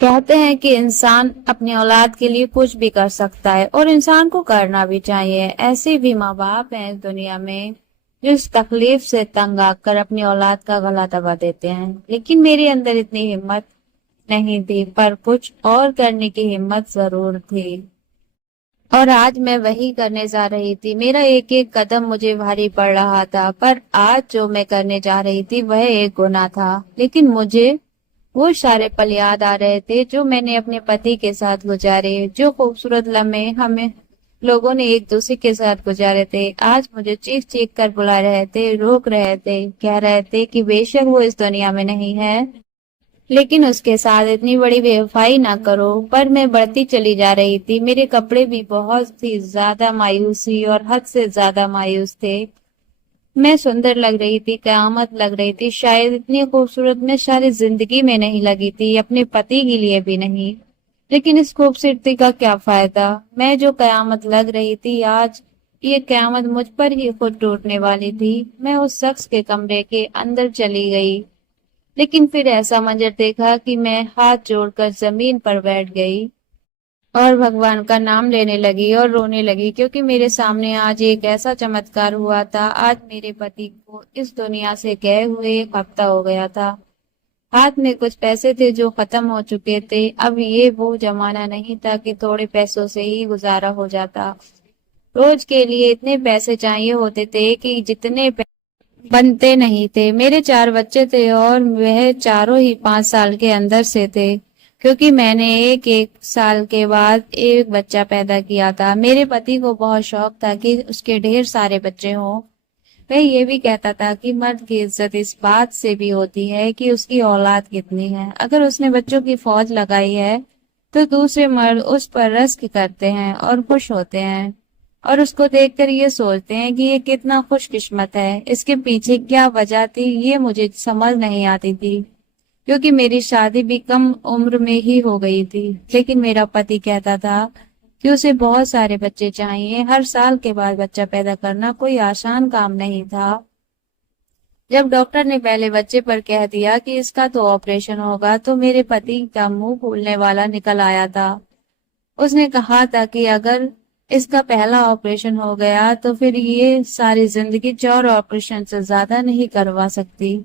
कहते हैं कि इंसान अपनी औलाद के लिए कुछ भी कर सकता है और इंसान को करना भी चाहिए। ऐसे भी माँ बाप हैं इस दुनिया में जो इस तकलीफ से तंग आकर अपनी औलाद का गला दबा देते हैं, लेकिन मेरे अंदर इतनी हिम्मत नहीं थी, पर कुछ और करने की हिम्मत जरूर थी। और आज मैं वही करने जा रही थी। मेरा एक एक कदम मुझे भारी पड़ रहा था, पर आज जो मैं करने जा रही थी वह एक गुनाह था। लेकिन मुझे वो सारे पल याद आ रहे थे जो मैंने अपने पति के साथ गुजारे, जो खूबसूरत लम्हे हमें लोगों ने एक दूसरे के साथ गुजारे थे। आज मुझे चीख चीख कर बुला रहे थे, रोक रहे थे, कह रहे थे कि बेशक वो इस दुनिया में नहीं है, लेकिन उसके साथ इतनी बड़ी बेवफाई ना करो। पर मैं बढ़ती चली जा रही थी। मेरे कपड़े भी बहुत ही ज्यादा मायूसी और हद से ज्यादा मायूस थे। मैं सुंदर लग रही थी, कयामत लग रही थी। शायद इतनी खूबसूरत मैं सारी जिंदगी में नहीं लगी थी, अपने पति के लिए भी नहीं। लेकिन इस खूबसूरती का क्या फायदा? मैं जो कयामत लग रही थी, आज ये कयामत मुझ पर ही खुद टूटने वाली थी। मैं उस शख्स के कमरे के अंदर चली गई, लेकिन फिर ऐसा मंजर देखा कि मैं हाथ जोड़कर जमीन पर बैठ गई और भगवान का नाम लेने लगी और रोने लगी, क्योंकि मेरे सामने आज एक ऐसा चमत्कार हुआ था। आज मेरे पति को इस दुनिया से गए हुए एक हफ्ता हो गया था। हाथ में कुछ पैसे थे जो खत्म हो चुके थे। अब ये वो जमाना नहीं था कि थोड़े पैसों से ही गुजारा हो जाता। रोज के लिए इतने पैसे चाहिए होते थे कि जितने बनते नहीं थे। मेरे 4 बच्चे थे और वह चारों ही 5 साल के अंदर से थे, क्योंकि मैंने एक एक साल के बाद एक बच्चा पैदा किया था। मेरे पति को बहुत शौक था कि उसके ढेर सारे बच्चे हों। वह ये भी कहता था कि मर्द की इज्जत इस बात से भी होती है कि उसकी औलाद कितनी है। अगर उसने बच्चों की फौज लगाई है तो दूसरे मर्द उस पर रश्क करते हैं और खुश होते हैं, और उसको देखकर ये सोचते हैं कि ये कितना खुशकिस्मत है। इसके पीछे क्या वजह थी ये मुझे समझ नहीं आती थी, क्योंकि मेरी शादी भी कम उम्र में ही हो गई थी। लेकिन मेरा पति कहता था कि उसे बहुत सारे बच्चे चाहिए। हर साल के बाद बच्चा पैदा करना कोई आसान काम नहीं था। जब डॉक्टर ने पहले बच्चे पर कह दिया कि इसका तो ऑपरेशन होगा, तो मेरे पति का मुंह फूलने वाला निकल आया था। उसने कहा था कि अगर इसका पहला ऑपरेशन हो गया तो फिर ये सारी जिंदगी 4 ऑपरेशन से ज्यादा नहीं करवा सकती,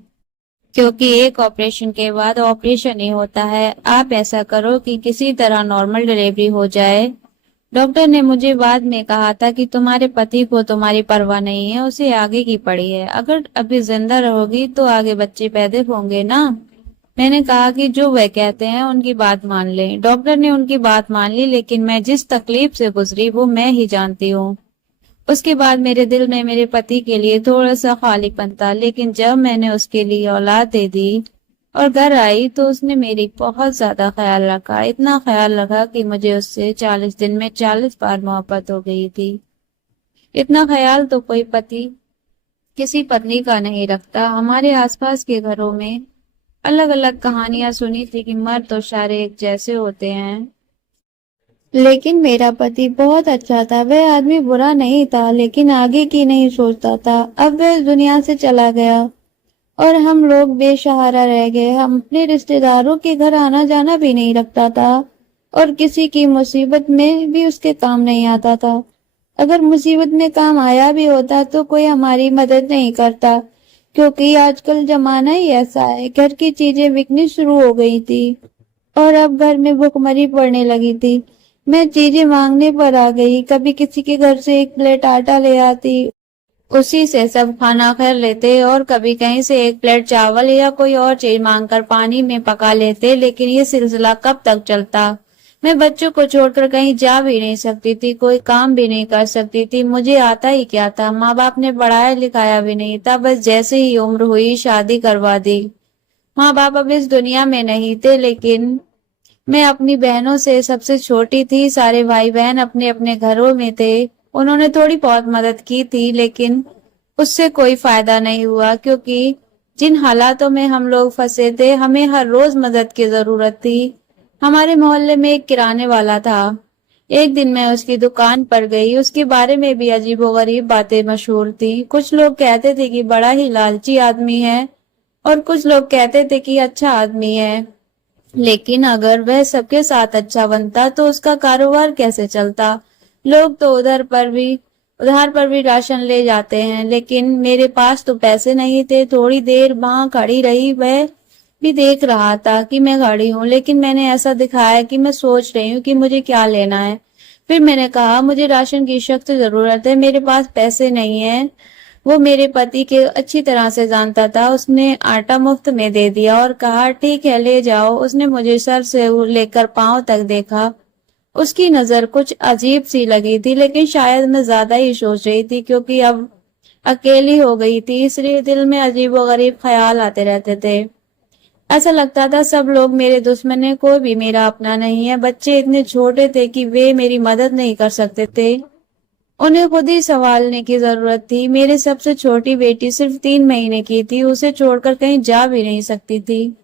क्योंकि एक ऑपरेशन के बाद ऑपरेशन ही होता है। आप ऐसा करो कि किसी तरह नॉर्मल डिलीवरी हो जाए। डॉक्टर ने मुझे बाद में कहा था कि तुम्हारे पति को तुम्हारी परवाह नहीं है, उसे आगे की पड़ी है। अगर अभी जिंदा रहोगी तो आगे बच्चे पैदा होंगे ना। मैंने कहा कि जो वह कहते हैं उनकी बात मान लें। डॉक्टर ने उनकी बात मान ली, लेकिन मैं जिस तकलीफ से गुजरी वो मैं ही जानती हूँ। उसके बाद मेरे दिल में मेरे पति के लिए थोड़ा सा खालीपन था, लेकिन जब मैंने उसके लिए औलाद दे दी और घर आई तो उसने मेरी बहुत ज्यादा ख्याल रखा। इतना ख्याल रखा कि मुझे उससे 40 दिन में 40 बार मोहब्बत हो गई थी। इतना ख्याल तो कोई पति किसी पत्नी का नहीं रखता। हमारे आसपास के घरों में अलग अलग कहानियां सुनी थी कि मर्द तो सारे एक जैसे होते हैं, लेकिन मेरा पति बहुत अच्छा था। वह आदमी बुरा नहीं था, लेकिन आगे की नहीं सोचता था। अब वह इस दुनिया से चला गया और हम लोग बेसहारा रह गए। हम अपने रिश्तेदारों के घर आना जाना भी नहीं रखता था और किसी की मुसीबत में भी उसके काम नहीं आता था। अगर मुसीबत में काम आया भी होता तो कोई हमारी मदद नहीं करता, क्योंकि आजकल जमाना ही ऐसा है। घर की चीजें बिकनी शुरू हो गई थी और अब घर में भुखमरी पड़ने लगी थी। मैं चीजें मांगने पर आ गई। कभी किसी के घर से एक प्लेट आटा ले आती, उसी से सब खाना खा लेते, और कभी कहीं से एक प्लेट चावल या कोई और चीज मांगकर पानी में पका लेते। लेकिन ये सिलसिला कब तक चलता? मैं बच्चों को छोड़कर कहीं जा भी नहीं सकती थी, कोई काम भी नहीं कर सकती थी। मुझे आता ही क्या था? माँ बाप ने पढ़ाया लिखाया भी नहीं था, बस जैसे ही उम्र हुई शादी करवा दी। माँ बाप अब इस दुनिया में नहीं थे, लेकिन मैं अपनी बहनों से सबसे छोटी थी। सारे भाई बहन अपने अपने घरों में थे। उन्होंने थोड़ी बहुत मदद की थी, लेकिन उससे कोई फायदा नहीं हुआ, क्योंकि जिन हालातों में हम लोग फंसे थे हमें हर रोज मदद की जरूरत थी। हमारे मोहल्ले में एक किराने वाला था। एक दिन मैं उसकी दुकान पर गई। उसके बारे में भी अजीबोगरीब बातें मशहूर थी। कुछ लोग कहते थे कि बड़ा ही लालची आदमी है और कुछ लोग कहते थे कि अच्छा आदमी है। लेकिन अगर वह सबके साथ अच्छा बनता तो उसका कारोबार कैसे चलता। लोग तो उधार पर भी राशन ले जाते हैं, लेकिन मेरे पास तो पैसे नहीं थे। थोड़ी देर वहां खड़ी रही, वह भी देख रहा था कि मैं खड़ी हूँ, लेकिन मैंने ऐसा दिखाया कि मैं सोच रही हूँ कि मुझे क्या लेना है। फिर मैंने कहा, मुझे राशन की सख्त जरूरत है, मेरे पास पैसे नहीं है। वो मेरे पति के अच्छी तरह से जानता था। उसने आटा मुफ्त में दे दिया और कहा, ठीक है ले जाओ। उसने मुझे सर से लेकर पांव तक देखा। उसकी नजर कुछ अजीब सी लगी थी, लेकिन शायद मैं ज्यादा ही सोच रही थी, क्योंकि अब अकेली हो गई थी, इसलिए दिल में अजीबोगरीब ख्याल आते रहते थे। ऐसा लगता था सब लोग मेरे दुश्मन है, कोई भी मेरा अपना नहीं है। बच्चे इतने छोटे थे कि वे मेरी मदद नहीं कर सकते थे, उन्हें खुद ही संभालने की जरूरत थी। मेरी सबसे छोटी बेटी सिर्फ 3 महीने की थी, उसे छोड़कर कहीं जा भी नहीं सकती थी।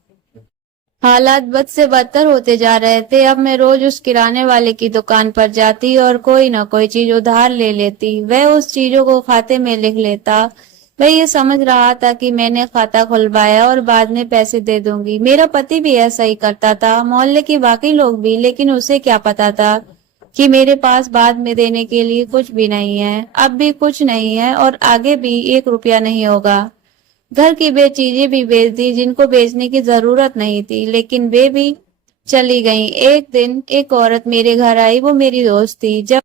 हालात बद से बदतर होते जा रहे थे। अब मैं रोज उस किराने वाले की दुकान पर जाती और कोई ना कोई चीज उधार ले लेती। वह उस चीजों को खाते में लिख लेता। वह ये समझ रहा था कि मैंने खाता खुलवाया और बाद में पैसे दे दूंगी। मेरा पति भी ऐसा ही करता था, मोहल्ले के बाकी लोग भी, लेकिन उसे क्या पता था कि मेरे पास बाद में देने के लिए कुछ भी नहीं है। अब भी कुछ नहीं है और आगे भी 1 रुपया नहीं होगा। घर की वे चीजें भी बेच दी जिनको बेचने की जरूरत नहीं थी, लेकिन वे भी चली गईं। एक दिन एक औरत मेरे घर आई। वो मेरी दोस्त थी। जब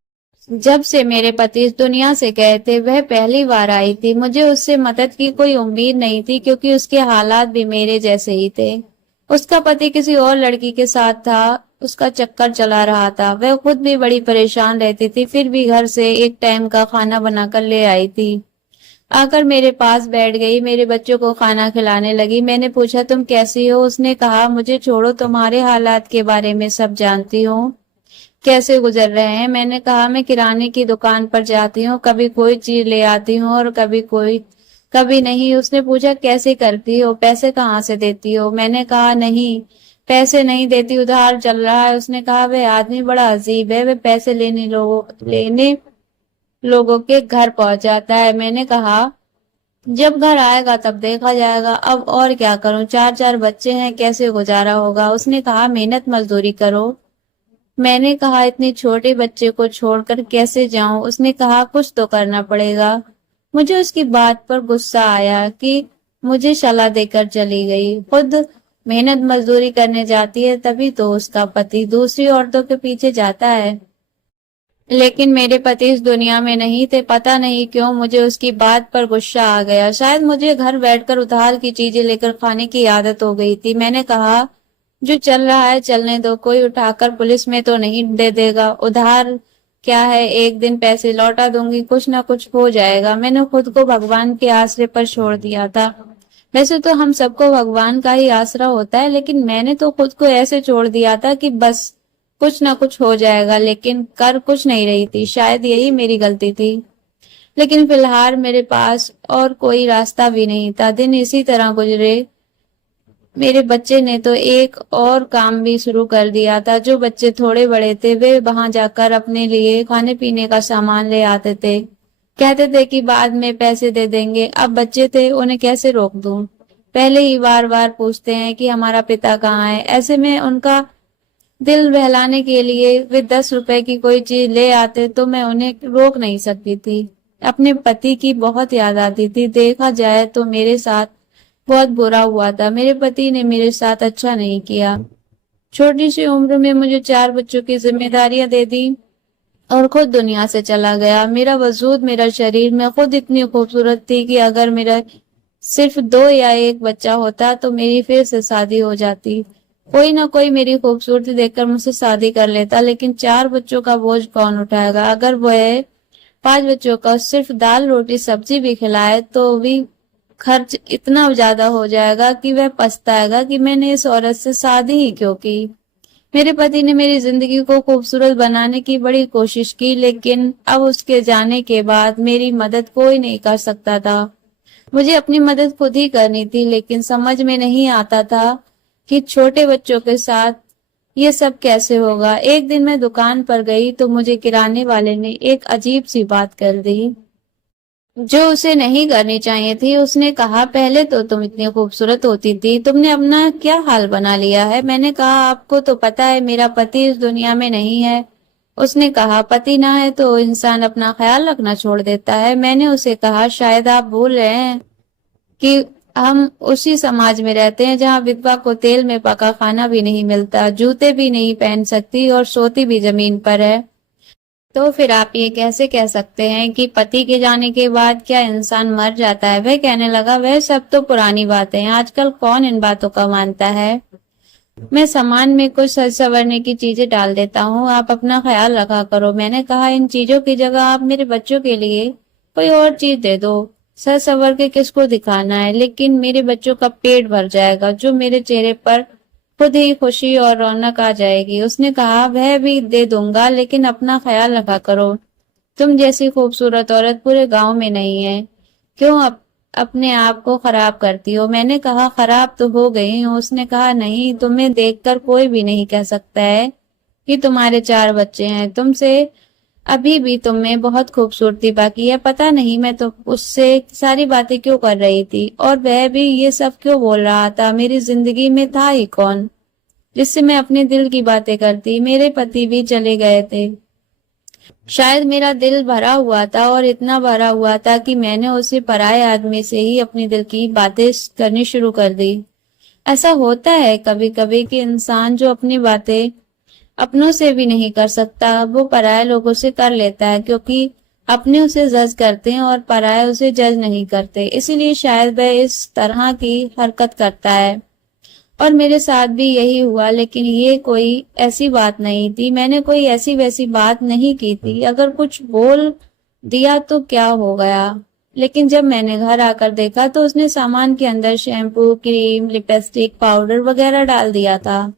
जब से मेरे पति इस दुनिया से गए थे, वह पहली बार आई थी। मुझे उससे मदद की कोई उम्मीद नहीं थी, क्योंकि उसके हालात भी मेरे जैसे ही थे। उसका पति किसी और लड़की के साथ था, उसका चक्कर चला रहा था। वह खुद भी बड़ी परेशान रहती थी, फिर भी घर से एक टाइम का खाना बनाकर ले आई थी। आकर मेरे पास बैठ गई, मेरे बच्चों को खाना खिलाने लगी। मैंने पूछा, तुम कैसी हो? उसने कहा, मुझे छोड़ो, तुम्हारे हालात के बारे में सब जानती हूँ, कैसे गुजर रहे हैं। मैंने कहा, मैं किराने की दुकान पर जाती हूँ, कभी कोई चीज ले आती हूँ और कभी नहीं। उसने पूछा, कैसे करती हो, पैसे कहाँ से देती हो? मैंने कहा, नहीं, पैसे नहीं देती, उधार चल रहा है। उसने कहा, वह आदमी बड़ा अजीब है, वह पैसे लेने लोगों के घर पहुंच जाता है। मैंने कहा, जब घर आएगा तब देखा जाएगा। अब और क्या करूं, 4 4 बच्चे हैं, कैसे गुजारा होगा? उसने कहा, मेहनत मजदूरी करो। मैंने कहा, इतने छोटे बच्चे को छोड़कर कैसे जाऊं? उसने कहा, कुछ तो करना पड़ेगा। मुझे उसकी बात पर गुस्सा आया कि मुझे सलाह देकर चली गई। खुद मेहनत मजदूरी करने जाती है, तभी तो उसका पति दूसरी औरतों के पीछे जाता है। लेकिन मेरे पति इस दुनिया में नहीं थे। पता नहीं क्यों मुझे उसकी बात पर गुस्सा आ गया। शायद मुझे घर बैठकर उधार की चीजें लेकर खाने की आदत हो गई थी। मैंने कहा, जो चल रहा है चलने दो, कोई उठाकर पुलिस में तो नहीं दे देगा। उधार क्या है, एक दिन पैसे लौटा दूंगी, कुछ ना कुछ हो जाएगा। मैंने खुद को भगवान के आसरे पर छोड़ दिया था। वैसे तो हम सबको भगवान का ही आसरा होता है, लेकिन मैंने तो खुद को ऐसे छोड़ दिया था कि बस कुछ ना कुछ हो जाएगा, लेकिन कर कुछ नहीं रही थी। शायद यही मेरी गलती थी, लेकिन फिलहाल मेरे पास और कोई रास्ता भी नहीं था। दिन इसी तरह गुजरे। मेरे बच्चे ने तो एक और काम भी शुरू कर दिया था। जो बच्चे थोड़े बड़े थे, वे वहां जाकर अपने लिए खाने पीने का सामान ले आते थे। कहते थे कि बाद में पैसे दे देंगे। अब बच्चे थे, उन्हें कैसे रोक दूं? पहले ही बार बार पूछते हैं कि हमारा पिता कहाँ है। ऐसे में उनका दिल बहलाने के लिए वे 10 रुपए की कोई चीज ले आते तो मैं उन्हें रोक नहीं सकती थी। अपने पति की बहुत याद आती थी। देखा जाए तो मेरे साथ बहुत बुरा हुआ था। मेरे पति ने मेरे साथ अच्छा नहीं किया। छोटी सी उम्र में मुझे 4 बच्चों की जिम्मेदारियां दे दी और खुद दुनिया से चला गया। मेरा वजूद, मेरा शरीर, मैं खुद इतनी खूबसूरत थी कि अगर मेरा सिर्फ 2 या 1 बच्चा होता तो मेरी फिर से शादी हो जाती। कोई ना कोई मेरी खूबसूरती देखकर मुझसे शादी कर लेता, लेकिन 4 बच्चों का बोझ कौन उठाएगा? अगर वह 5 बच्चों का सिर्फ दाल रोटी सब्जी भी खिलाए तो भी खर्च इतना ज्यादा हो जाएगा कि वह पछताएगा कि मैंने इस औरत से शादी ही क्यों की। मेरे पति ने मेरी जिंदगी को खूबसूरत बनाने की बड़ी कोशिश की, लेकिन अब उसके जाने के बाद मेरी मदद कोई नहीं कर सकता था। मुझे अपनी मदद खुद ही करनी थी, लेकिन समझ में नहीं आता था कि छोटे बच्चों के साथ ये सब कैसे होगा। एक दिन मैं दुकान पर गई तो मुझे किराने वाले ने एक अजीब सी बात कर दी। जो उसे नहीं करनी चाहिए थी। उसने कहा, पहले तो तुम इतनी खूबसूरत होती थी, तुमने अपना क्या हाल बना लिया है। मैंने कहा, आपको तो पता है मेरा पति इस दुनिया में नहीं है। उसने कहा, पति ना है तो इंसान अपना ख्याल रखना छोड़ देता है। मैंने उसे कहा, शायद आप भूल रहे हैं कि हम उसी समाज में रहते हैं जहाँ विधवा को तेल में पका खाना भी नहीं मिलता, जूते भी नहीं पहन सकती और सोती भी जमीन पर है। तो फिर आप ये कैसे कह सकते हैं कि पति के जाने के बाद क्या इंसान मर जाता है। वह कहने लगा, वह सब तो पुरानी बातें हैं, आजकल कौन इन बातों का मानता है। मैं सामान में कुछ सज संवरने की चीजें डाल देता हूँ, आप अपना ख्याल रखा करो। मैंने कहा, इन चीजों की जगह आप मेरे बच्चों के लिए कोई और चीज दे दो। सज संवर के किसको दिखाना है, लेकिन मेरे बच्चों का पेट भर जाएगा, जो मेरे चेहरे पर खुद ही खुशी और रौनक आ जाएगी। उसने कहा, वह भी दे दूंगा, लेकिन अपना ख्याल रखा करो। तुम जैसी खूबसूरत औरत पूरे गांव में नहीं है। क्यों अपने आप को खराब करती हो। मैंने कहा, खराब तो हो गई हूँ। उसने कहा, नहीं, तुम्हें देखकर कोई भी नहीं कह सकता है कि तुम्हारे 4 बच्चे हैं। तुमसे अभी भी तुम में बहुत खूबसूरती बाकी है। पता नहीं मैं तो उससे सारी बातें क्यों कर रही थी, और वह भी ये सब क्यों बोल रहा था। मेरी जिंदगी में था ही कौन जिससे मैं अपने दिल की बातें करती। मेरे पति भी चले गए थे। शायद मेरा दिल भरा हुआ था, और इतना भरा हुआ था कि मैंने उसे पराये आदमी से ही अपने दिल की बातें करनी शुरू कर दी। ऐसा होता है कभी कभी कि इंसान जो अपनी बातें अपनों से भी नहीं कर सकता, वो पराये लोगों से कर लेता है, क्योंकि अपने उसे जज करते हैं और पराये उसे जज नहीं करते। इसीलिए शायद वह इस तरह की हरकत करता है। और मेरे साथ भी यही हुआ, लेकिन ये कोई ऐसी बात नहीं थी। मैंने कोई ऐसी वैसी बात नहीं की थी। अगर कुछ बोल दिया तो क्या हो गया। लेकिन जब मैंने घर आकर देखा तो उसने सामान के अंदर शैम्पू, क्रीम, लिपस्टिक, पाउडर वगैरह डाल दिया था।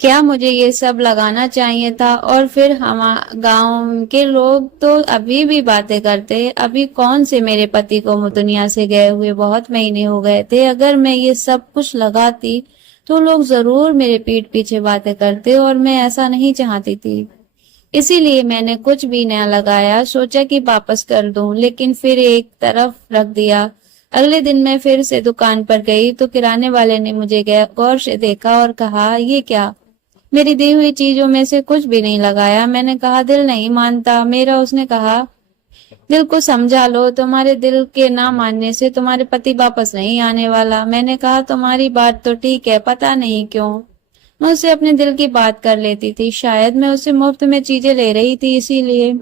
क्या मुझे ये सब लगाना चाहिए था। और फिर हम गांव के लोग तो अभी भी बातें करते। अभी कौन से मेरे पति को दुनिया से गए हुए बहुत महीने हो गए थे। अगर मैं ये सब कुछ लगाती तो लोग जरूर मेरे पीठ पीछे बातें करते, और मैं ऐसा नहीं चाहती थी। इसीलिए मैंने कुछ भी न लगाया। सोचा कि वापस कर दूं, लेकिन फिर एक तरफ रख दिया। अगले दिन मैं फिर से दुकान पर गई तो किराने वाले ने मुझे गौर से देखा और कहा, ये क्या। मेरी दी हुई चीजों में से कुछ भी नहीं लगाया। मैंने कहा, दिल नहीं मानता मेरा। उसने कहा, दिल को समझा लो, तुम्हारे दिल के ना मानने से तुम्हारे पति वापस नहीं आने वाला। मैंने कहा, तुम्हारी बात तो ठीक है, पता नहीं क्यों मैं उसे अपने दिल की बात कर लेती थी। शायद मैं उसे मुफ्त में चीजें ले रही थी, इसीलिए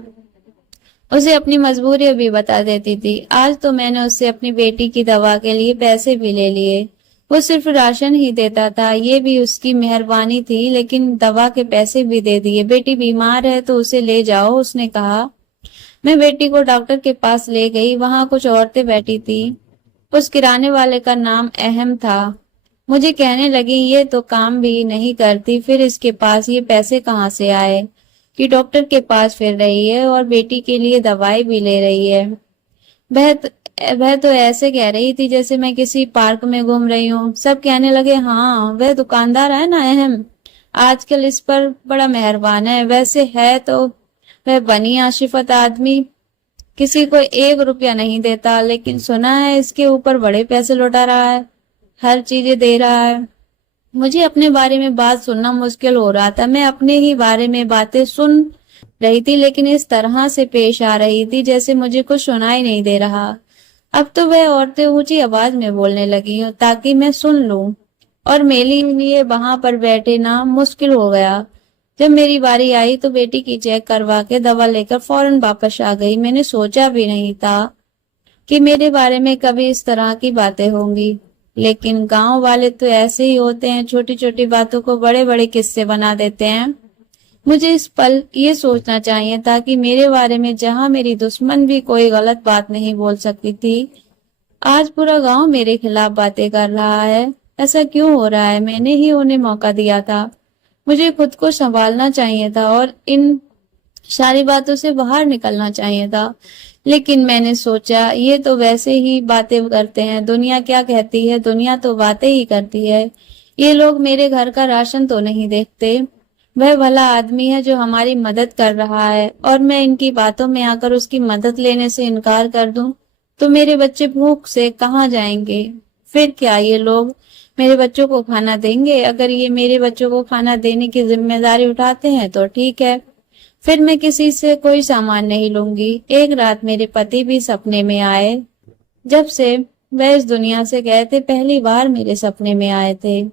उसे अपनी मजबूरी भी बता देती थी। आज तो मैंने उससे अपनी बेटी की दवा के लिए पैसे भी ले लिए। वो सिर्फ राशन ही देता था, ये भी उसकी मेहरबानी थी, लेकिन दवा के पैसे भी दे दिए। बेटी बीमार है तो उसे ले जाओ, उसने कहा। मैं बेटी को डॉक्टर के पास ले गई। वहां कुछ औरतें बैठी थी। उस किराने वाले का नाम अहम था। मुझे कहने लगी, ये तो काम भी नहीं करती, फिर इसके पास ये पैसे कहाँ से आए कि डॉक्टर के पास फिर रही है और बेटी के लिए दवाई भी ले रही है। वह त- वह तो ऐसे कह रही थी जैसे मैं किसी पार्क में घूम रही हूँ। सब कहने लगे, हाँ वह दुकानदार है ना अहम, आजकल इस पर बड़ा मेहरबान है। वैसे है तो वह बनी आशिफत आदमी, किसी को 1 रुपया नहीं देता, लेकिन सुना है इसके ऊपर बड़े पैसे लौटा रहा है, हर चीजें दे रहा है। मुझे अपने बारे में बात सुनना मुश्किल हो रहा था। मैं अपने ही बारे में बातें सुन रही थी, लेकिन इस तरह से पेश आ रही थी जैसे मुझे कुछ सुनाई नहीं दे रहा। अब तो वह औरतें ऊंची आवाज में बोलने लगी ताकि मैं सुन लूं, और मेरे लिए वहां पर बैठे ना मुश्किल हो गया। जब मेरी बारी आई तो बेटी की चेक करवा के दवा लेकर फौरन वापस आ गई। मैंने सोचा भी नहीं था कि मेरे बारे में कभी इस तरह की बातें होंगी, लेकिन गांव वाले तो ऐसे ही होते हैं, छोटी छोटी बातों को बड़े बड़े किस्से बना देते हैं। मुझे इस पल ये सोचना चाहिए था कि मेरे बारे में जहां मेरी दुश्मन भी कोई गलत बात नहीं बोल सकती थी, आज पूरा गांव मेरे खिलाफ बातें कर रहा है। ऐसा क्यों हो रहा है। मैंने ही उन्हें मौका दिया था। मुझे खुद को संभालना चाहिए था और इन सारी बातों से बाहर निकलना चाहिए था। लेकिन मैंने सोचा, ये तो वैसे ही बातें करते हैं, दुनिया क्या कहती है, दुनिया तो बातें ही करती है। ये लोग मेरे घर का राशन तो नहीं देखते। वह भला आदमी है जो हमारी मदद कर रहा है और मैं इनकी बातों में आकर उसकी मदद लेने से इनकार कर दूं तो मेरे बच्चे भूख से कहाँ जाएंगे। फिर क्या ये लोग मेरे बच्चों को खाना देंगे? अगर ये मेरे बच्चों को खाना देने की जिम्मेदारी उठाते हैं तो ठीक है, फिर मैं किसी से कोई सामान नहीं लूंगी। एक रात मेरे पति भी सपने में आए। जब से वह इस दुनिया से गए थे पहली बार मेरे सपने में आए थे।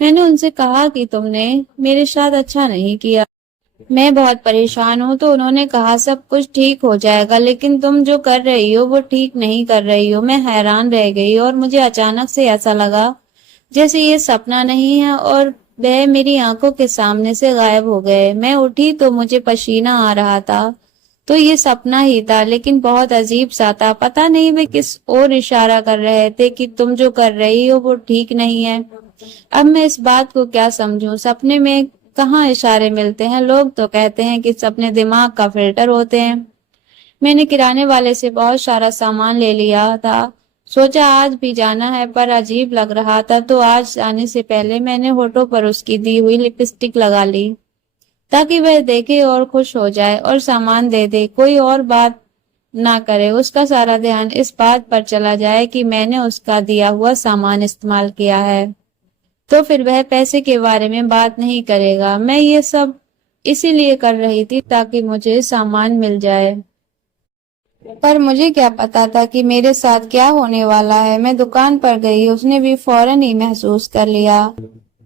मैंने उनसे कहा कि तुमने मेरे साथ अच्छा नहीं किया, मैं बहुत परेशान हूँ। तो उन्होंने कहा सब कुछ ठीक हो जाएगा, लेकिन तुम जो कर रही हो वो ठीक नहीं कर रही हो। मैं हैरान रह गई और मुझे अचानक से ऐसा लगा जैसे ये सपना नहीं है और वह मेरी आंखों के सामने से गायब हो गए। मैं उठी तो मुझे पसीना आ रहा था। तो ये सपना ही था, लेकिन बहुत अजीब सा था। पता नहीं वे किस ओर इशारा कर रहे थे कि तुम जो कर रही हो वो ठीक नहीं है। अब मैं इस बात को क्या समझूं? सपने में कहाँ इशारे मिलते हैं? लोग तो कहते हैं कि सपने दिमाग का फिल्टर होते हैं। मैंने किराने वाले से बहुत सारा सामान ले लिया था। सोचा आज भी जाना है, पर अजीब लग रहा था तो आज जाने से पहले मैंने होठों पर उसकी दी हुई लिपस्टिक लगा ली ताकि वह देखे और खुश हो जाए और सामान दे दे, कोई और बात ना करे। उसका सारा ध्यान इस बात पर चला जाए कि मैंने उसका दिया हुआ सामान इस्तेमाल किया है, तो फिर वह पैसे के बारे में बात नहीं करेगा। मैं ये सब इसीलिए कर रही थी ताकि मुझे सामान मिल जाए, पर मुझे क्या पता था कि मेरे साथ क्या होने वाला है। मैं दुकान पर गई, उसने भी फौरन ही महसूस कर लिया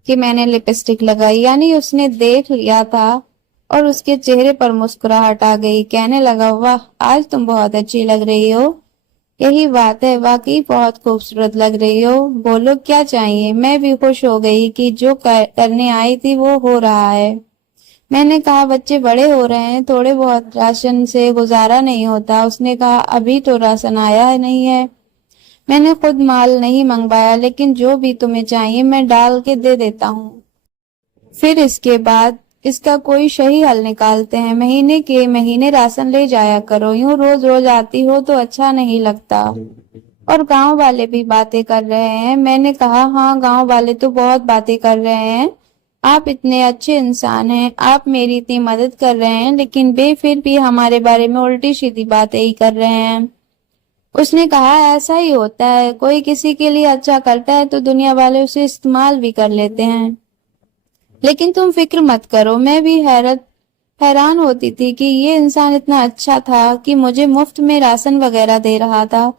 कि मैंने लिपस्टिक लगाई, यानी उसने देख लिया था और उसके चेहरे पर मुस्कुराहट आ गई। कहने लगा, वाह आज तुम बहुत अच्छी लग रही हो। यही बात है, वाकई बहुत खूबसूरत लग रही हो। बोलो क्या चाहिए? मैं भी खुश हो गई कि जो करने आई थी वो हो रहा है। मैंने कहा बच्चे बड़े हो रहे हैं, थोड़े बहुत राशन से गुजारा नहीं होता। उसने कहा अभी तो राशन आया है नहीं है, मैंने खुद माल नहीं मंगवाया, लेकिन जो भी तुम्हें चाहिए मैं डाल के दे देता हूँ। फिर इसके बाद इसका कोई सही हल निकालते हैं। महीने के महीने राशन ले जाया करो, यूं रोज रोज आती हो तो अच्छा नहीं लगता। और गांव वाले भी बातें कर रहे हैं। मैंने कहा हाँ, गांव वाले तो बहुत बातें कर रहे हैं। आप इतने अच्छे इंसान हैं, आप मेरी इतनी मदद कर रहे हैं, लेकिन वे फिर भी हमारे बारे में उल्टी सीधी बातें ही कर रहे हैं। उसने कहा ऐसा ही होता है, कोई किसी के लिए अच्छा करता है तो दुनिया वाले उसे इस्तेमाल भी कर लेते हैं। लेकिन तुम फिक्र मत करो। मैं भी हैरान होती थी कि ये इंसान इतना अच्छा था कि मुझे मुफ्त में राशन वगैरह दे रहा था।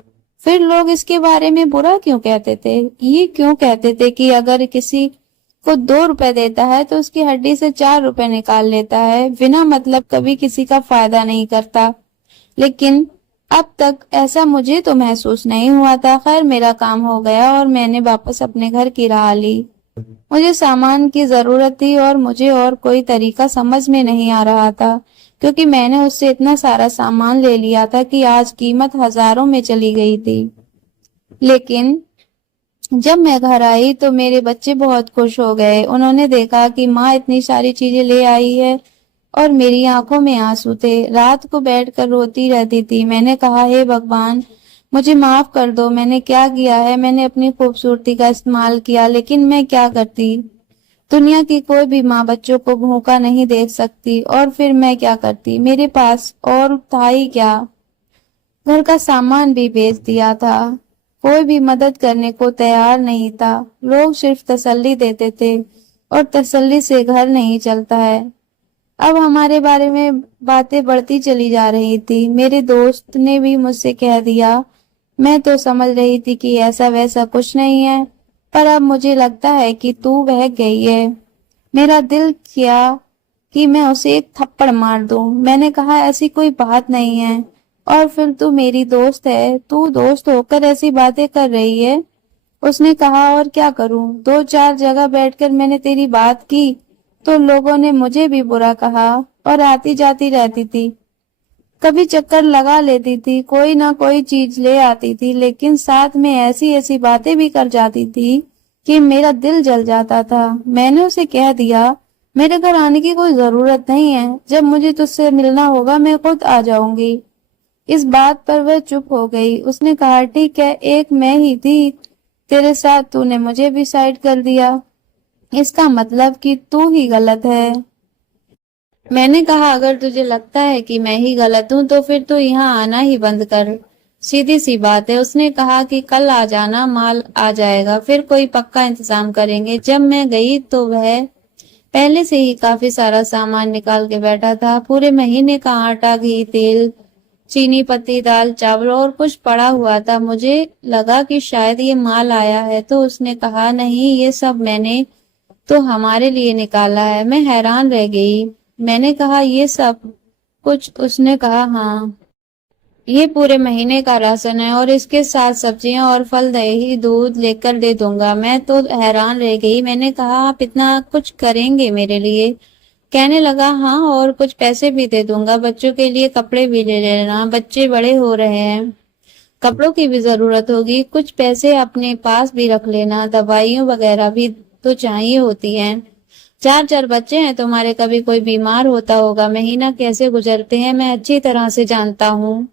फिर लोग इसके बारे में बुरा क्यों कहते थे? ये क्यों कहते थे कि अगर किसी को 2 रुपए देता है तो उसकी हड्डी से 4 रुपए निकाल लेता है, बिना मतलब कभी किसी का फायदा नहीं करता। लेकिन अब तक ऐसा मुझे तो महसूस नहीं हुआ था। खैर मेरा काम हो गया और मैंने वापस अपने घर की राह ली। मुझे सामान की जरूरत थी और मुझे और कोई तरीका समझ में नहीं आ रहा था, क्योंकि मैंने उससे इतना सारा सामान ले लिया था कि आज कीमत हजारों में चली गई थी। लेकिन जब मैं घर आई तो मेरे बच्चे बहुत खुश हो गए। उन्होंने देखा कि माँ इतनी सारी चीजें ले आई है और मेरी आंखों में आंसू थे। रात को बैठकर रोती रहती थी। मैंने कहा हे भगवान, मुझे माफ कर दो। मैंने क्या किया है? मैंने अपनी खूबसूरती का इस्तेमाल किया, लेकिन मैं क्या करती? दुनिया की कोई भी माँ बच्चों को भूखा नहीं देख सकती, और फिर मैं क्या करती? मेरे पास और था ही क्या? घर का सामान भी बेच दिया था। कोई भी मदद करने को तैयार नहीं था। लोग सिर्फ तसल्ली देते थे और तसल्ली से घर नहीं चलता है। अब हमारे बारे में बातें बढ़ती चली जा रही थी। मेरे दोस्त ने भी मुझसे कह दिया। मैं तो समझ रही थी कि ऐसा वैसा कुछ नहीं है, पर अब मुझे लगता है कि तू बह गई है। मेरा दिल किया कि मैं उसे एक थप्पड़ मार दूं। मैंने कहा ऐसी कोई बात नहीं है, और फिर तू मेरी दोस्त है, तू दोस्त होकर ऐसी बातें कर रही है। उसने कहा और क्या करूं? 2-4 जगह बैठकर मैंने तेरी बात की तो लोगों ने मुझे भी बुरा कहा और आती जाती रहती थी। कभी चक्कर लगा लेती थी, कोई ना कोई चीज ले आती थी, लेकिन साथ में ऐसी ऐसी बातें भी कर जाती थी कि मेरा दिल जल जाता था। मैंने उसे कह दिया मेरे घर आने की कोई जरूरत नहीं है, जब मुझे तुझसे मिलना होगा मैं खुद आ जाऊंगी। इस बात पर वह चुप हो गई। उसने कहा ठीक है, एक मैं ही थी तेरे साथ, तूने मुझे भी साइड कर दिया। इसका मतलब कि तू ही गलत है। मैंने कहा, अगर तुझे लगता है कि मैं ही गलत हूँ तो फिर तो यहाँ आना ही बंद कर। सीधी सी बात है। उसने कहा कि कल आ जाना, माल आ जाएगा, फिर कोई पक्का इंतजाम करेंगे। जब मैं गई तो वह पहले से ही काफी सारा सामान निकाल के बैठा था। पूरे महीने का आटा, घी, तेल, चीनी, पत्ती, दाल, चावल और कुछ पड़ा हुआ था। मुझे लगा कि शायद ये माल आया है, तो उसने कहा, नहीं, ये सब मैंने तो हमारे लिए निकाला है। मैं हैरान रह गई। मैंने कहा, ये सब कुछ? उसने कहा, हाँ, ये पूरे महीने का राशन है और इसके साथ सब्जियां और फल, दही, दूध लेकर दे दूंगा। मैं तो हैरान रह गई। मैंने कहा, आप इतना कुछ करेंगे मेरे लिए? कहने लगा, हाँ, और कुछ पैसे भी दे दूंगा। बच्चों के लिए कपड़े भी ले लेना, बच्चे बड़े हो रहे हैं, कपड़ों की भी जरूरत होगी। कुछ पैसे अपने पास भी रख लेना, दवाइयों वगैरह भी तो चाहिए होती हैं। चार चार बच्चे हैं तुम्हारे, कभी कोई बीमार होता होगा। महीना कैसे गुजरते हैं मैं अच्छी तरह से जानता हूँ।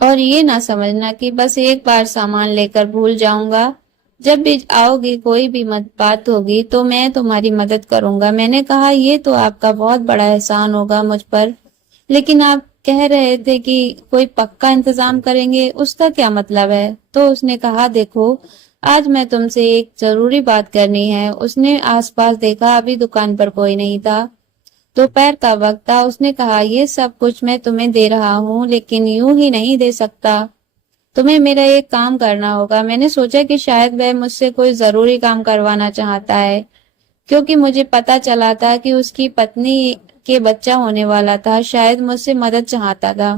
और ये ना समझना कि बस एक बार सामान लेकर भूल जाऊंगा। जब भी आओगी, कोई भी मत बात होगी तो मैं तुम्हारी मदद करूंगा। मैंने कहा, ये तो आपका बहुत बड़ा एहसान होगा मुझ पर, लेकिन आप कह रहे थे कि कोई पक्का इंतजाम करेंगे, उसका क्या मतलब है? तो उसने कहा, देखो, आज मैं तुमसे एक जरूरी बात करनी है। उसने आसपास देखा, अभी दुकान पर कोई नहीं था। दोपहर का वक्त था। उसने कहा, ये सब कुछ मैं तुम्हें दे रहा हूँ, लेकिन यूं ही नहीं दे सकता। तुम्हें मेरा एक काम करना होगा। मैंने सोचा कि शायद वह मुझसे कोई जरूरी काम करवाना चाहता है, क्योंकि मुझे पता चला था कि उसकी पत्नी के बच्चा होने वाला था। शायद मुझसे मदद चाहता था।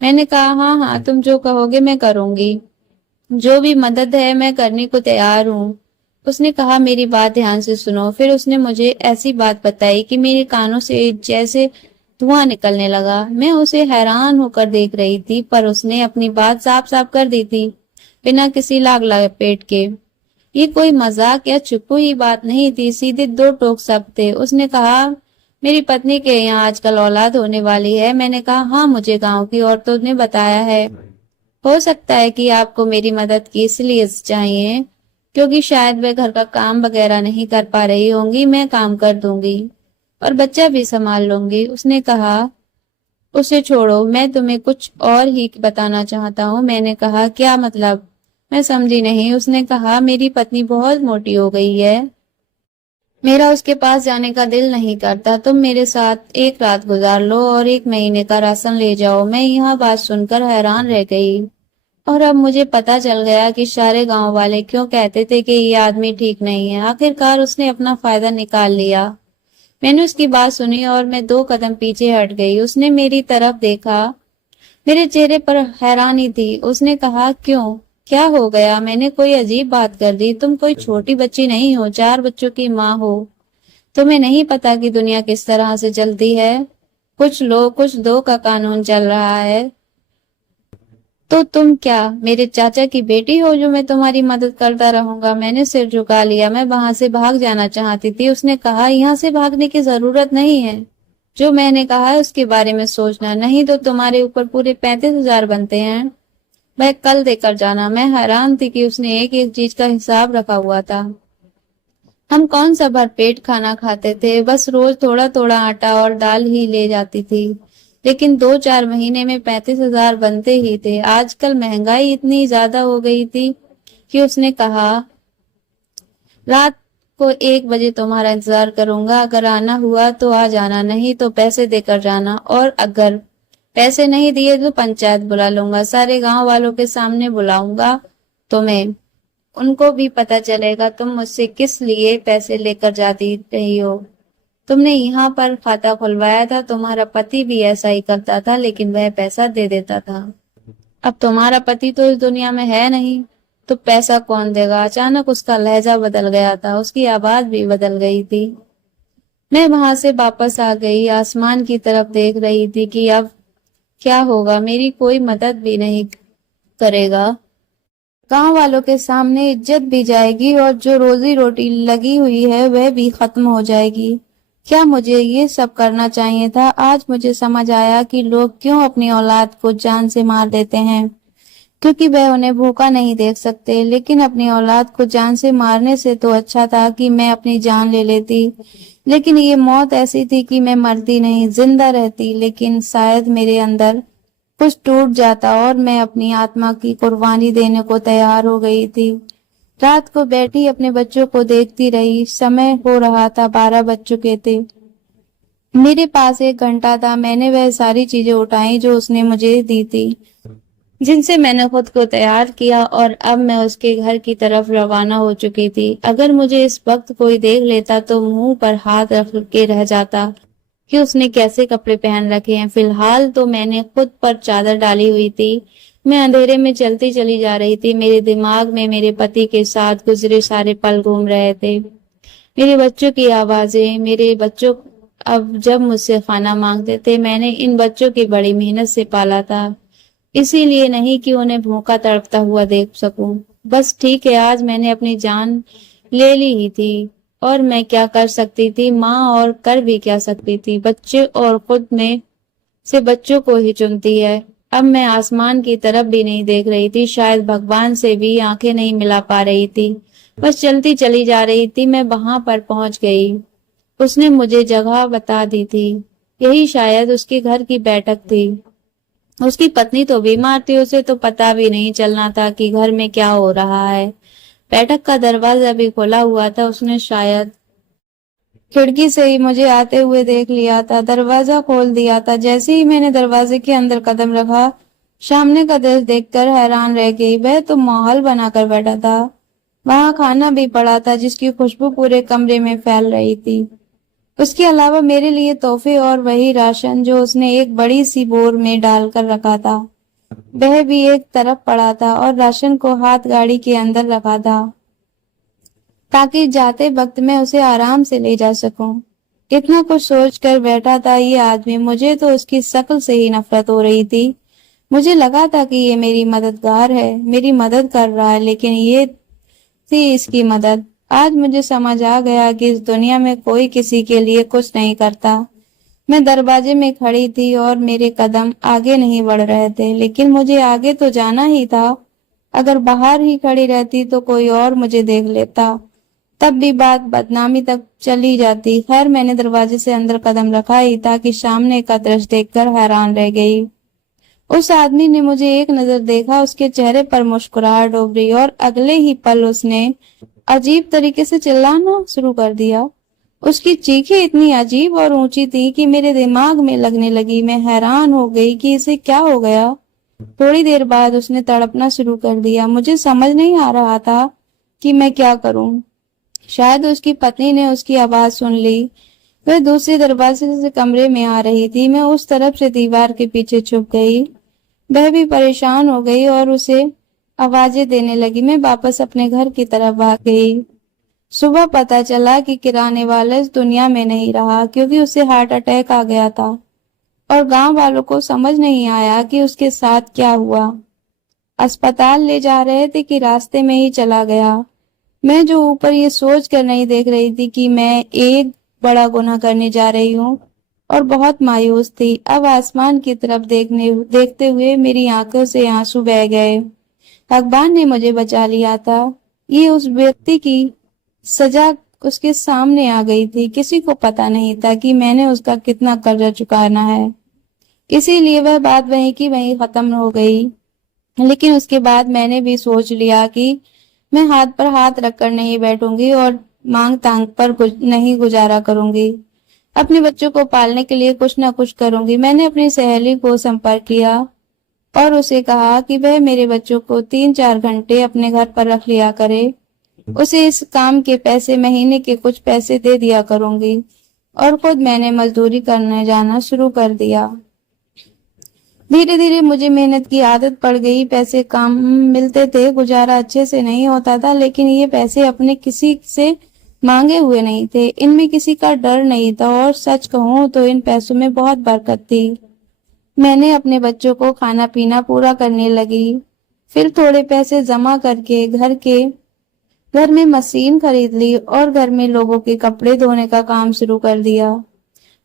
मैंने कहा, हाँ हाँ, तुम जो कहोगे मैं करूंगी। जो भी मदद है मैं करने को तैयार हूँ। उसने कहा, मेरी बात ध्यान से सुनो। फिर उसने मुझे ऐसी बात बताई कि मेरे कानों से जैसे धुआं निकलने लगा। मैं उसे हैरान होकर देख रही थी, पर उसने अपनी बात साफ साफ कर दी थी, बिना किसी लाग लपेट के। ये कोई मजाक या छुपी हुई बात नहीं थी, सीधे दो टोक शब्द थे। उसने कहा, मेरी पत्नी के यहाँ आजकल औलाद होने वाली है। मैंने कहा, हाँ, मुझे गांव की औरतों ने बताया है। हो सकता है कि आपको मेरी मदद की इसलिए चाहिए क्योंकि शायद वे घर का काम वगैरह नहीं कर पा रही होंगी। मैं काम कर दूंगी और बच्चा भी संभाल लूंगी। उसने कहा, उसे छोड़ो, मैं तुम्हें कुछ और ही बताना चाहता हूँ। मैंने कहा, क्या मतलब? मैं समझी नहीं। उसने कहा, मेरी पत्नी बहुत मोटी हो गई है। मेरा उसके पास जाने का दिल नहीं करता। तुम मेरे साथ एक रात गुजार लो और एक महीने का राशन ले जाओ। मैं यह बात सुनकर हैरान रह गई। और अब मुझे पता चल गया कि सारे गांव वाले क्यों कहते थे कि ये आदमी ठीक नहीं है। आखिरकार उसने अपना फायदा निकाल लिया। मैंने उसकी बात सुनी और मैं दो कदम पीछे हट गई। उसने मेरी तरफ देखा। मेरे चेहरे पर हैरानी थी। उसने कहा, क्यों, क्या हो गया? मैंने कोई अजीब बात कर दी? तुम कोई छोटी बच्ची नहीं हो, चार बच्चों की माँ हो। तुम्हें नहीं पता कि दुनिया किस तरह से चलती है? कुछ लो कुछ दो का कानून चल रहा है। तो तुम क्या मेरे चाचा की बेटी हो जो मैं तुम्हारी मदद करता रहूंगा? मैंने सिर झुका लिया। मैं वहां से भाग जाना चाहती थी। उसने कहा, यहाँ से भागने की जरूरत नहीं है। जो मैंने कहा है उसके बारे में सोचना, नहीं तो तुम्हारे ऊपर पूरे 35,000 बनते हैं। वह कल देकर जाना। मैं हैरान थी कि उसने एक एक चीज का हिसाब रखा हुआ था। हम कौन सा भरपेट खाना खाते थे, बस रोज थोड़ा थोड़ा आटा और दाल ही ले जाती थी। लेकिन 2-4 महीने में 35,000 बनते ही थे। आजकल महंगाई इतनी ज्यादा हो गई थी कि उसने कहा, रात को 1 बजे तुम्हारा इंतजार करूंगा। अगर आना हुआ तो आ जाना, नहीं तो पैसे देकर जाना। और अगर पैसे नहीं दिए तो पंचायत बुला लूंगा, सारे गांव वालों के सामने बुलाऊंगा तुम्हें। उनको भी पता चलेगा तुम मुझसे किस लिए पैसे लेकर जाती रही हो। तुमने यहाँ पर खाता खुलवाया था, तुम्हारा पति भी ऐसा ही करता था, लेकिन वह पैसा दे देता था। अब तुम्हारा पति तो इस दुनिया में है नहीं, तो पैसा कौन देगा? अचानक उसका लहजा बदल गया था, उसकी आवाज भी बदल गई थी। मैं वहां से वापस आ गई, आसमान की तरफ देख रही थी कि अब क्या होगा। मेरी कोई मदद भी नहीं करेगा। गांव वालों के सामने इज्जत भी जाएगी और जो रोजी रोटी लगी हुई है वह भी खत्म हो जाएगी। क्या मुझे ये सब करना चाहिए था? आज मुझे समझ आया कि लोग क्यों अपनी औलाद को जान से मार देते हैं। क्योंकि वह उन्हें भूखा नहीं देख सकते। लेकिन अपनी औलाद को जान से मारने से तो अच्छा था कि मैं अपनी जान ले लेती। लेकिन ये मौत ऐसी थी कि मैं मरती नहीं, जिंदा रहती, लेकिन शायद मेरे अंदर कुछ टूट जाता और मैं अपनी आत्मा की कुर्बानी देने को तैयार हो गई थी। रात को बैठी अपने बच्चों को देखती रही। समय हो रहा था, 12 बज चुके थे। मेरे पास 1 घंटा था। मैंने वह सारी चीजें उठाई जो उसने मुझे दी थी, जिनसे मैंने खुद को तैयार किया, और अब मैं उसके घर की तरफ रवाना हो चुकी थी। अगर मुझे इस वक्त कोई देख लेता तो मुंह पर हाथ रख के रह जाता कि उसने कैसे कपड़े पहन रखे हैं। फिलहाल तो मैंने खुद पर चादर डाली हुई थी। मैं अंधेरे में चलती चली जा रही थी। मेरे दिमाग में मेरे पति के साथ गुजरे सारे पल घूम रहे थे, मेरे बच्चों की आवाजें। मेरे बच्चों अब जब मुझसे खाना मांगते थे, मैंने इन बच्चों की बड़ी मेहनत से पाला था, इसीलिए नहीं कि उन्हें भूखा तड़पता हुआ देख सकूं। बस ठीक है, आज मैंने अपनी जान ले ली ही थी, और मैं क्या कर सकती थी माँ, और कर भी क्या सकती थी। बच्चे और खुद में से बच्चों को ही चुनती है। अब मैं आसमान की तरफ भी नहीं देख रही थी, शायद भगवान से भी आंखें नहीं मिला पा रही थी। बस चलती चली जा रही थी। मैं वहां पर पहुंच गई। उसने मुझे जगह बता दी थी। यही शायद उसके घर की बैठक थी। उसकी पत्नी तो बीमार थी, उसे तो पता भी नहीं चलना था कि घर में क्या हो रहा है। बैठक का दरवाजा भी खुला हुआ था। उसने शायद खिड़की से ही मुझे आते हुए देख लिया था, दरवाजा खोल दिया था। जैसे ही मैंने दरवाजे के अंदर कदम रखा, सामने का दृश्य देखकर हैरान रह गई। वह तो माहौल बनाकर बैठा था। वहां खाना भी पड़ा था, जिसकी खुशबू पूरे कमरे में फैल रही थी। उसके अलावा मेरे लिए तोहफे और वही राशन जो उसने एक बड़ी सी बोर में डालकर रखा था, वह भी एक तरफ पड़ा था, और राशन को हाथ गाड़ी के अंदर रखा था ताकि जाते वक्त मैं उसे आराम से ले जा सकूं। इतना कुछ सोच कर बैठा था ये आदमी। मुझे तो उसकी शक्ल से ही नफरत हो रही थी। मुझे लगा था कि ये मेरी मददगार है, मेरी मदद कर रहा है, लेकिन ये थी इसकी मदद। आज मुझे समझ आ गया कि इस दुनिया में कोई किसी के लिए कुछ नहीं करता। मैं दरवाजे में खड़ी थी और मेरे कदम आगे नहीं बढ़ रहे थे, लेकिन मुझे आगे तो जाना ही था। अगर बाहर ही खड़ी रहती तो कोई और मुझे देख लेता, तब भी बात बदनामी तक चली जाती। खैर, मैंने दरवाजे से अंदर कदम रखा ही था कि सामने का दृश्य देखकर हैरान रह गई। उस आदमी ने मुझे एक नजर देखा, उसके चेहरे पर मुस्कुराहट उभरी, और अगले ही पल उसने अजीब तरीके से चिल्लाना शुरू कर दिया। उसकी चीखें इतनी अजीब और ऊंची थी कि मेरे दिमाग में लगने लगी। मैं हैरान हो गई कि इसे क्या हो गया। थोड़ी देर बाद उसने तड़पना शुरू कर दिया। मुझे समझ नहीं आ रहा था कि मैं क्या करूं। शायद उसकी पत्नी ने उसकी आवाज सुन ली। वह दूसरे दरवाजे से कमरे में आ रही थी। मैं उस तरफ से दीवार के पीछे छुप गई। वह भी परेशान हो गई और उसे आवाजें देने लगी। मैं वापस अपने घर की तरफ भाग गई। सुबह पता चला कि किराने वाला इस दुनिया में नहीं रहा, क्योंकि उसे हार्ट अटैक आ गया था, और गांव वालों को समझ नहीं आया कि उसके साथ क्या हुआ। अस्पताल ले जा रहे थे कि रास्ते में ही चला गया। मैं जो ऊपर ये सोच कर नहीं देख रही थी कि मैं एक बड़ा गुनाह करने जा रही हूँ, और बहुत मायूस थी। अब आसमान की तरफ देखते हुए मेरी आंखों से आंसू बह गए। भगवान ने मुझे बचा लिया था। ये उस व्यक्ति की सजा उसके सामने आ गई थी। किसी को पता नहीं था कि मैंने उसका कितना कर्जा चुकाना है, इसीलिए वह बात वहीं की वहीं खत्म हो गई। लेकिन उसके बाद मैंने भी सोच लिया कि मैं हाथ पर हाथ रखकर नहीं बैठूंगी और मांग तांग पर नहीं गुजारा करूंगी। अपने बच्चों को पालने के लिए कुछ न कुछ करूंगी। मैंने अपनी सहेली को संपर्क किया और उसे कहा कि वह मेरे बच्चों को 3-4 घंटे अपने घर पर रख लिया करे। उसे इस काम के पैसे, महीने के कुछ पैसे दे दिया करूंगी, और खुद मैंने मजदूरी करने जाना शुरू कर दिया। धीरे धीरे मुझे मेहनत की आदत पड़ गई। पैसे कम मिलते थे, गुजारा अच्छे से नहीं होता था, लेकिन ये पैसे अपने किसी से मांगे हुए नहीं थे। इनमें किसी का डर नहीं था, और सच कहूँ तो इन पैसों में बहुत बरकत थी। मैंने अपने बच्चों को खाना पीना पूरा करने लगी। फिर थोड़े पैसे जमा करके घर में मशीन खरीद ली और घर में लोगों के कपड़े धोने का काम शुरू कर दिया।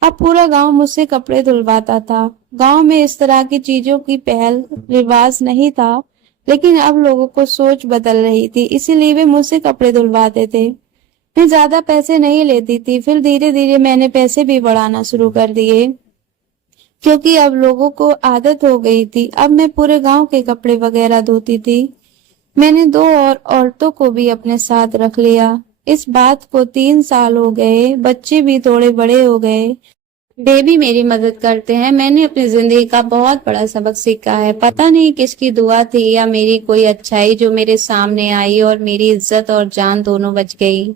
अब पूरा गांव मुझसे कपड़े धुलवाता था। गांव में इस तरह की चीजों की पहल रिवाज नहीं था, लेकिन अब लोगों को सोच बदल रही थी, इसीलिए वे मुझसे कपड़े धुलवाते थे। मैं ज्यादा पैसे नहीं लेती थी। फिर धीरे धीरे मैंने पैसे भी बढ़ाना शुरू कर दिए, क्योंकि अब लोगों को आदत हो गई थी। अब मैं पूरे गांव के कपड़े वगैरह धोती थी। मैंने 2 और औरतों को भी अपने साथ रख लिया। इस बात को 3 साल हो गए, बच्चे भी थोड़े बड़े हो गए। वे भी मेरी मदद करते हैं। मैंने अपनी जिंदगी का बहुत बड़ा सबक सीखा है। पता नहीं किसकी दुआ थी या मेरी कोई अच्छाई जो मेरे सामने आई और मेरी इज्जत और जान दोनों बच गई।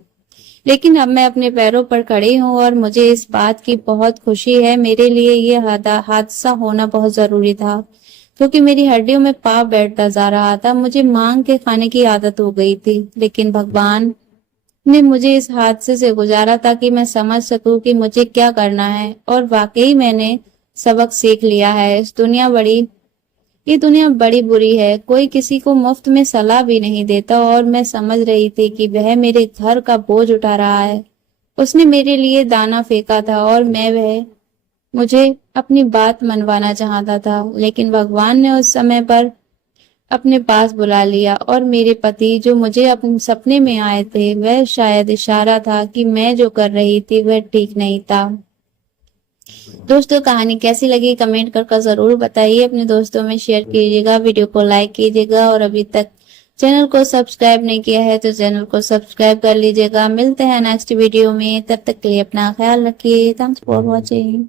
लेकिन अब मैं अपने पैरों पर खड़ी हूँ और मुझे इस बात की बहुत खुशी है। मेरे लिए ये हादसा होना बहुत जरूरी था, क्योंकि मेरी हड्डियों में पाप बैठता जा रहा था। मुझे मांग के खाने की आदत हो गई थी, लेकिन भगवान ने मुझे इस हादसे से गुजारा ताकि मैं समझ सकूं कि मुझे क्या करना है। और वाकई मैंने सबक सीख लिया है। ये दुनिया बड़ी बुरी है। कोई किसी को मुफ्त में सलाह भी नहीं देता। और मैं समझ रही थी कि वह मेरे घर का बोझ उठा रहा है। उसने मेरे लिए दाना फेंका था और वह मुझे अपनी बात मनवाना चाहता था। लेकिन भगवान ने उस समय पर अपने पास बुला लिया। और मेरे पति जो मुझे अपने सपने में आए थे, वह शायद इशारा था कि मैं जो कर रही थी वह ठीक नहीं था। दोस्तों, कहानी कैसी लगी कमेंट कर जरूर बताइए। अपने दोस्तों में शेयर कीजिएगा, वीडियो को लाइक कीजिएगा और अभी तक चैनल को सब्सक्राइब नहीं किया है तो चैनल को सब्सक्राइब कर लीजिएगा। मिलते हैं नेक्स्ट वीडियो में, तब तक के लिए अपना ख्याल रखिए। Thanks for watching.